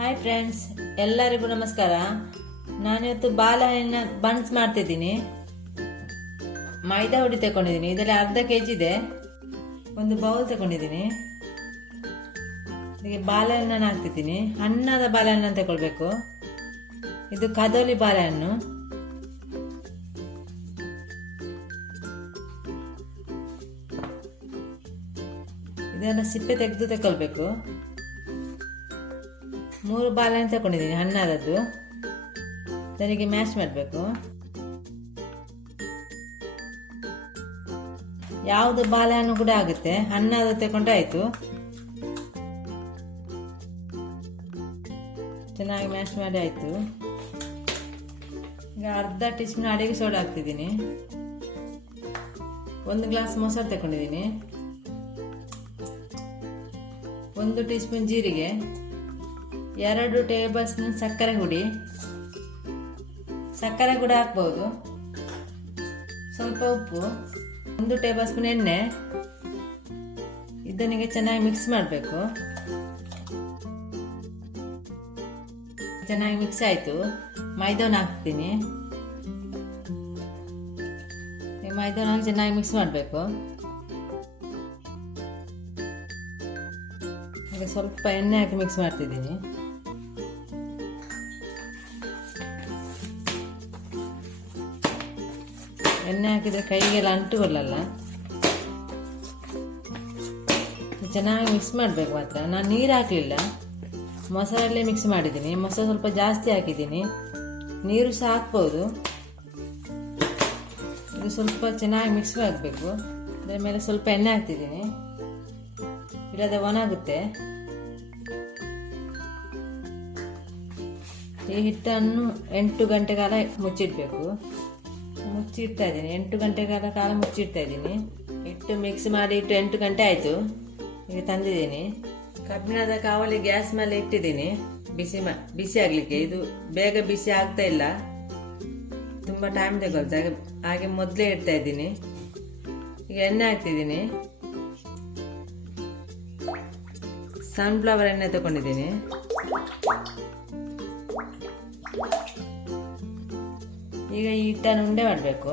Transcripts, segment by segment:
Hi friends, ಎಲ್ಲರಿಗೂ ನಮಸ್ಕಾರ. ನಾನಿವತ್ತು ಬಾಳೆಹಣ್ಣಿನ ಬನ್ಸ್ ಮಾಡ್ತಿದ್ದೀನಿ. ಮೈದಾ ಹುಡಿ ತಗೊಂಡಿದ್ದೀನಿ. ಇದರಲ್ಲಿ ಅರ್ಧ ಕೆಜಿ ಇದೆ. ಒಂದು ಬೌಲ್ ತಗೊಂಡಿದ್ದೀನಿ. ಇದಕ್ಕೆ ಬಾಳೆಹಣ್ಣನ್ನು ಹಾಕ್ತಿದ್ದೀನಿ. ಹಣ್ಣಾದ ಬಾಳೆಹಣ್ಣನ್ನು ತಗೊಳ್ಬೇಕು. ಇದು ಕದೋಲಿ ಬಾಳೆಹಣ್ಣು. ಇದನ್ನು ಸಿಪ್ಪೆ ತೆಗೆದು ತಗೊಳ್ಬೇಕು. 3 ಬಾಳೆಹಣ್ಣು ತಗೊಂಡಿದ್ದೀನಿ, ಹಣ್ಣಾದದ್ದು. ಅದರಿಗೆ ಮ್ಯಾಶ್ ಮಾಡಬೇಕು. ಯಾವುದು ಬಾಳೆಹಣ್ಣು ಕೂಡ ಆಗುತ್ತೆ. ಹಣ್ಣಾದ ತಗೊಂಡ್ರೆ ಆಯಿತು. ಚೆನ್ನಾಗಿ ಮ್ಯಾಶ್ ಮಾಡಿ ಆಯಿತು. ಈಗ ಅರ್ಧ ಟೀ ಸ್ಪೂನ್ ಅಡಿಗೆ ಸೋಡಾ ಹಾಕ್ತಿದ್ದೀನಿ. 1 ಗ್ಲಾಸ್ ಮೊಸರು ತಗೊಂಡಿದ್ದೀನಿ. 1 ಟೀ ಸ್ಪೂನ್ ಜೀರಿಗೆ, 2 ಟೇಬಲ್ ಸ್ಪೂನ್ ಸಕ್ಕರೆ ಹುಡಿ. ಸಕ್ಕರೆ ಕೂಡ ಹಾಕ್ಬೋದು. ಸ್ವಲ್ಪ ಉಪ್ಪು, 1 ಟೇಬಲ್ ಸ್ಪೂನ್ ಎಣ್ಣೆ. ಇದನಿಗೆ ಚೆನ್ನಾಗಿ ಮಿಕ್ಸ್ ಮಾಡಬೇಕು. ಚೆನ್ನಾಗಿ ಮಿಕ್ಸ್ ಆಯಿತು. ಮೈದಾನ ಹಾಕ್ತೀನಿ. ಮೈದಾನ ಚೆನ್ನಾಗಿ ಮಿಕ್ಸ್ ಮಾಡಬೇಕು. ಈಗ ಸ್ವಲ್ಪ ಎಣ್ಣೆ ಹಾಕಿ ಮಿಕ್ಸ್ ಮಾಡ್ತಿದ್ದೀನಿ. ಎಣ್ಣೆ ಹಾಕಿದ್ರೆ ಕೈಗೆಲ್ಲ ಅಂಟುಕೊಳ್ಳಲ್ಲ. ಚೆನ್ನಾಗಿ ಮಿಕ್ಸ್ ಮಾಡಬೇಕು ಮಾತ್ರ. ನಾನು ನೀರು ಹಾಕಲಿಲ್ಲ, ಮೊಸರಲ್ಲೇ ಮಿಕ್ಸ್ ಮಾಡಿದ್ದೀನಿ. ಮೊಸರು ಸ್ವಲ್ಪ ಜಾಸ್ತಿ ಹಾಕಿದ್ದೀನಿ. ನೀರು ಸಹ ಹಾಕ್ಬೋದು. ಇದು ಸ್ವಲ್ಪ ಚೆನ್ನಾಗಿ ಮಿಕ್ಸ್ ಆಗಬೇಕು. ಅದರ ಮೇಲೆ ಸ್ವಲ್ಪ ಎಣ್ಣೆ ಹಾಕ್ತಿದ್ದೀನಿ, ಇಲ್ಲದೆ ಒಣಗುತ್ತೆ. ಈ ಹಿಟ್ಟನ್ನು 8 ಗಂಟೆ ಕಾಲ ಮುಚ್ಚಿಡಬೇಕು. ಮುಚ್ಚಿಡ್ತಾ ಇದ್ದೀನಿ. 8 ಗಂಟೆ ಕಾಲ ಮುಚ್ಚಿಡ್ತಾ ಇದ್ದೀನಿ. ಹಿಟ್ಟು ಮಿಕ್ಸ್ ಮಾಡಿ ಇಟ್ಟು 8 ಗಂಟೆ ಆಯಿತು. ಈಗ ತಂದಿದ್ದೀನಿ. ಕಬ್ಬಿಣದ ಕಾವಲಿ ಗ್ಯಾಸ್ ಮೇಲೆ ಇಟ್ಟಿದ್ದೀನಿ, ಬಿಸಿ ಆಗಲಿಕ್ಕೆ. ಇದು ಬೇಗ ಬಿಸಿ ಆಗ್ತಾ ಇಲ್ಲ, ತುಂಬ ಟೈಮ್ ತಗೊಳ್ತಾ. ಹಾಗೆ ಮೊದಲೇ ಇಡ್ತಾ ಇದ್ದೀನಿ. ಈಗ ಎಣ್ಣೆ ಹಾಕ್ತಿದ್ದೀನಿ. ಸನ್ಫ್ಲವರ್ ಎಣ್ಣೆ ತಗೊಂಡಿದ್ದೀನಿ. ಈಗ ಈ ಹಿಟ್ಟನ್ನು ಉಂಡೆ ಮಾಡಬೇಕು.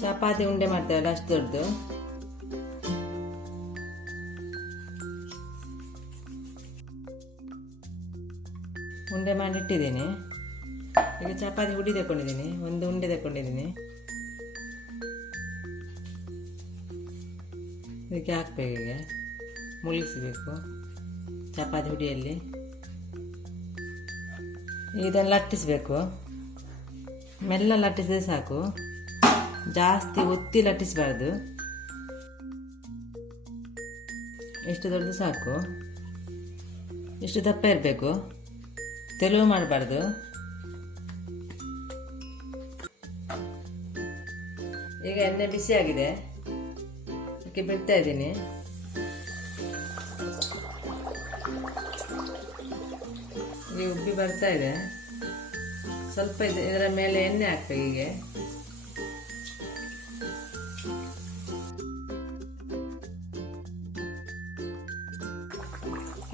ಚಪಾತಿ ಉಂಡೆ ಮಾಡ್ತೇವಲ್ಲ, ಅಷ್ಟು ದೊಡ್ಡದು. ಉಂಡೆ ಮಾಡಿ ಇಟ್ಟಿದ್ದೀನಿ. ಈಗ ಚಪಾತಿ ಹುಡಿ ತಗೊಂಡಿದ್ದೀನಿ. 1 ಉಂಡೆ ತಗೊಂಡಿದ್ದೀನಿ. ಇದಕ್ಕೆ ಹಾಕ್ಬೇಕು. ಈಗ ಮುಳಿಸಬೇಕು ಚಪಾತಿ ಹುಡಿಯಲ್ಲಿ. ಇದನ್ನು ಲಟ್ಟಿಸಬೇಕು. ಮೆಲ್ಲ ಲಟ್ಟಿಸಿದ್ರೆ ಸಾಕು, ಜಾಸ್ತಿ ಒತ್ತಿ ಲಟ್ಟಿಸಬಾರ್ದು. ಎಷ್ಟು ದೊಡ್ಡದು ಸಾಕು. ಎಷ್ಟು ದಪ್ಪ ಇರಬೇಕು, ತೆಳುವು ಮಾಡಬಾರ್ದು. ಈಗ ಎಣ್ಣೆ ಬಿಸಿ ಆಗಿದೆ, ಅದಕ್ಕೆ ಬಿಡ್ತಾ ಇದ್ದೀನಿ. ಈಗ ಉಬ್ಬಿ ಬರ್ತಾ ಇದೆ. ಸ್ವಲ್ಪ ಇದರ ಮೇಲೆ ಎಣ್ಣೆ ಹಾಕ್ಬೇಕು. ಹೀಗೆ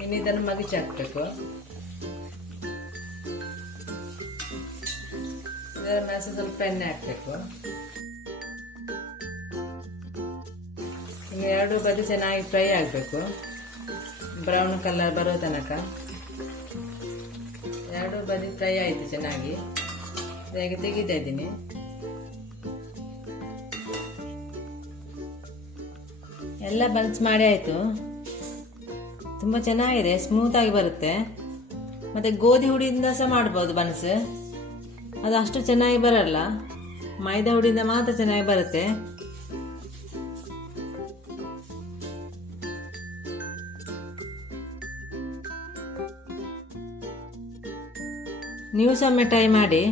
ಇನ್ನು ಇದನ್ನು ಮಗಿಚಿ ಹಾಕ್ಬೇಕು. ಇದರ ಮೇಲೆ ಸ್ವಲ್ಪ ಎಣ್ಣೆ ಹಾಕ್ಬೇಕು. ಈಗ 2 ಬದಿ ಚೆನ್ನಾಗಿ ಫ್ರೈ ಆಗಬೇಕು, ಬ್ರೌನ್ ಕಲರ್ ಬರೋ ತನಕ. 2 ಬದಿ ಫ್ರೈ ಆಯಿತು ಚೆನ್ನಾಗಿ. ಈಗ ತೆಗಿತಾ ಇದ್ದೀನಿ. ಎಲ್ಲ ಬನ್ಸ್ ಮಾಡಿ ಆಯಿತು. ತುಂಬ ಚೆನ್ನಾಗಿದೆ, ಸ್ಮೂತ್ ಆಗಿ ಬರುತ್ತೆ. ಮತ್ತು ಗೋಧಿ ಹುಡಿಯಿಂದ ಸಹ ಮಾಡ್ಬೋದು ಬನ್ಸ್. ಅದು ಅಷ್ಟು ಚೆನ್ನಾಗಿ ಬರಲ್ಲ, ಮೈದಾ ಹುಡಿಯಿಂದ ಮಾತ್ರ ಚೆನ್ನಾಗಿ ಬರುತ್ತೆ. ನೀವು ಸಹ ಟ್ರೈ ಮಾಡಿ.